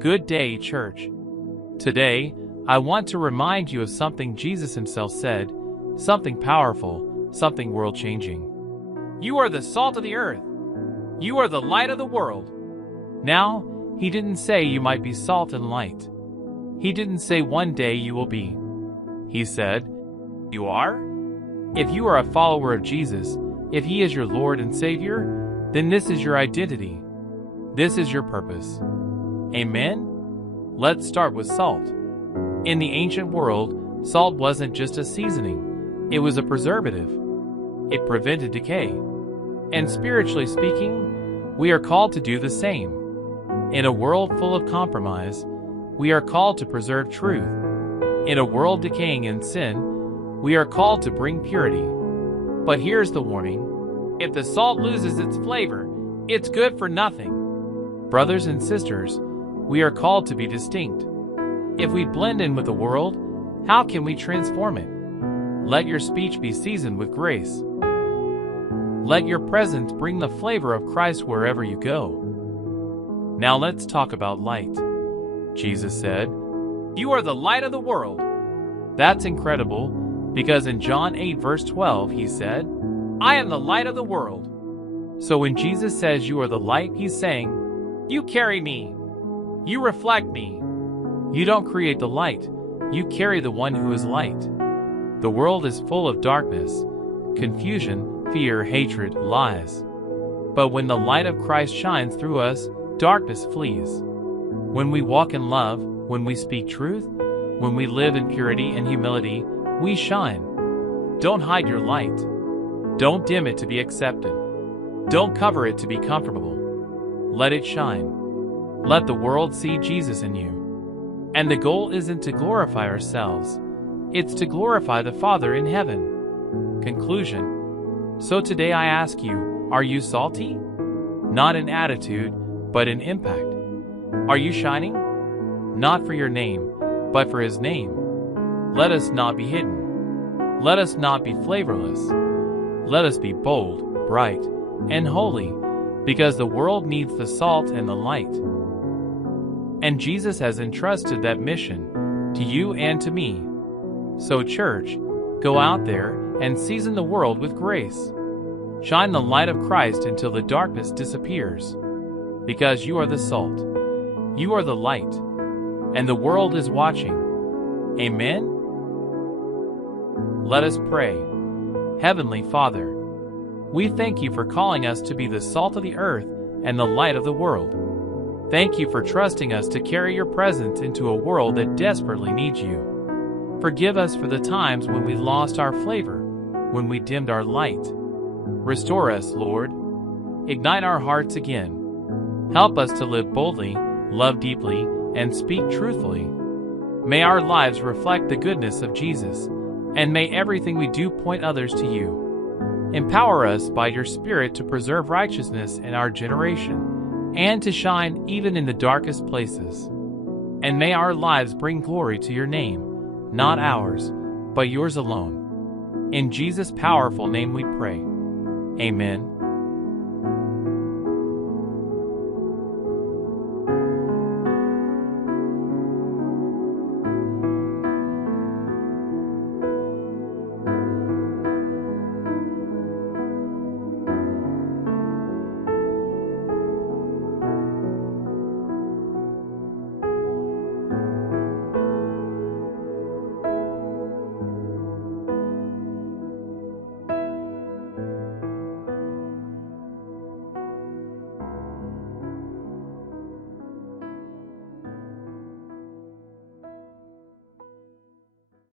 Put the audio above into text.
Good day, church. Today, I want to remind you of something Jesus himself said, something powerful, something world-changing. You are the salt of the earth. You are the light of the world. Now, he didn't say you might be salt and light. He didn't say one day you will be. He said, you are? If you are a follower of Jesus, if he is your Lord and Savior, then this is your identity. This is your purpose. Amen? Let's start with salt. In the ancient world, salt wasn't just a seasoning. It was a preservative. It prevented decay. And spiritually speaking, we are called to do the same. In a world full of compromise, we are called to preserve truth. In a world decaying in sin, we are called to bring purity. But here's the warning. If the salt loses its flavor, it's good for nothing. Brothers and sisters, we are called to be distinct. If we blend in with the world, how can we transform it? Let your speech be seasoned with grace. Let your presence bring the flavor of Christ wherever you go. Now let's talk about light. Jesus said, "You are the light of the world." That's incredible, because in John 8 verse 12 he said, "I am the light of the world." So when Jesus says you are the light, he's saying, you carry me. You reflect me. You don't create the light. You carry the one who is light. The world is full of darkness, confusion, fear, hatred, lies. But when the light of Christ shines through us, darkness flees. When we walk in love, when we speak truth, when we live in purity and humility, we shine. Don't hide your light. Don't dim it to be accepted. Don't cover it to be comfortable. Let it shine. Let the world see Jesus in you. And the goal isn't to glorify ourselves. It's to glorify the Father in heaven. Conclusion. So today I ask you, are you salty? Not in attitude, but in impact. Are you shining? Not for your name, but for his name. Let us not be hidden. Let us not be flavorless. Let us be bold, bright, and holy, because the world needs the salt and the light. And Jesus has entrusted that mission to you and to me. So church, go out there and season the world with grace. Shine the light of Christ until the darkness disappears. Because you are the salt. You are the light. And the world is watching. Amen? Let us pray. Heavenly Father, we thank you for calling us to be the salt of the earth and the light of the world. Thank you for trusting us to carry your presence into a world that desperately needs you. Forgive us for the times when we lost our flavor, when we dimmed our light. Restore us, Lord. Ignite our hearts again. Help us to live boldly, love deeply, and speak truthfully. May our lives reflect the goodness of Jesus, and may everything we do point others to you. Empower us by your Spirit to preserve righteousness in our generation, and to shine even in the darkest places. And may our lives bring glory to your name, not ours, but yours alone. In Jesus' powerful name we pray. Amen.